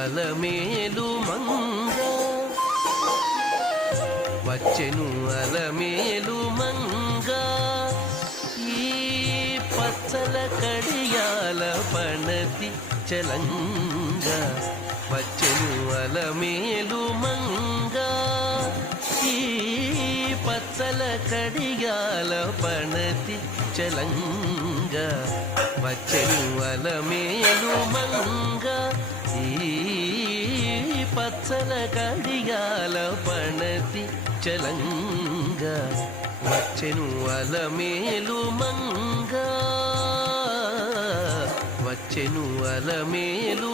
అలమేలు మంగ వచ్చెను అలమేలు మంగ ఈ పచ్చల కడియాల పణతి చలంగ వచ్చెను అలమేలు మంగ ఈ పచ్చల కడియాల పణతి చలంగ వచ్చెను అలమేలు మంగ ఈ పచ్చల కడియాల పణతి చలంగ వచ్చెను అలమేలు మంగ వచ్చెను అలమేలు